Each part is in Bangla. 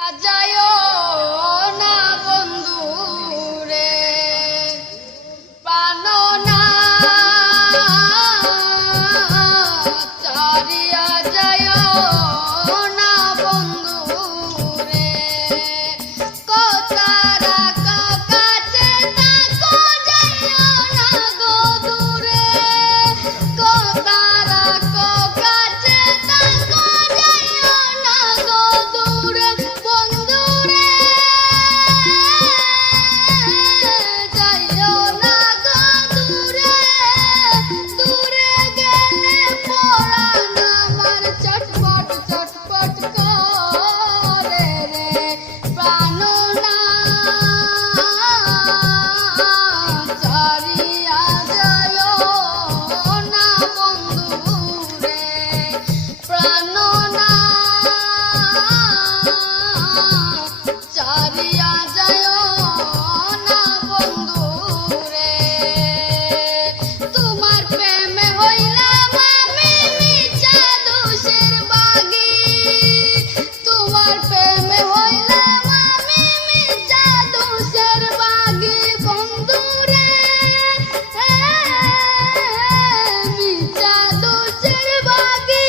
যায়ও না বন্ধু রে প্রাণ না চারিয়া যায়ও না বন্ধু রে কোতারা কাছে তাকো যায়ও না গো দূরে কোতারা কাছে তাকো যায়ও না গো দূরে বন্ধু রে যায়ও না গো দূরে দূরে গেলে পরাণ আমার চটপট চটপট করে রে প্রাণ না চারিয়া যায়ও না বন্ধু রে প্রাণ না চারিয়া যায়ও না বন্ধু রে তোমার প্রেমে হইলাম আমি মিছা দোষের বাগী তোমার প্রেমে হইলাম আমি মিছা দোষের বাগী বন্ধু রে মিছা দোষের বাগী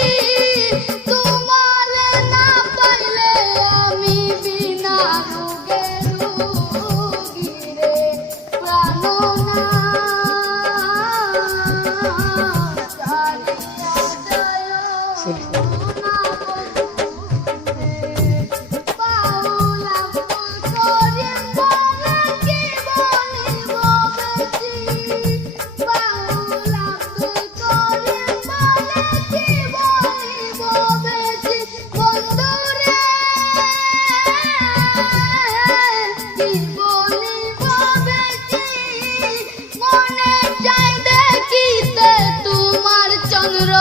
তোমার না পাইলে আমি বিনা রোগে রোগী রে প্রাণ না চারিয়া যায়ও না বাউল আব্দুল করিম বলে কি বলিব বেশি বাউল আব্দুল করিম বলে কি বলিব বেশি বন্ধু রে কি বলিব বেশি মনে চাই দেখিতে তোমার চন্দ্র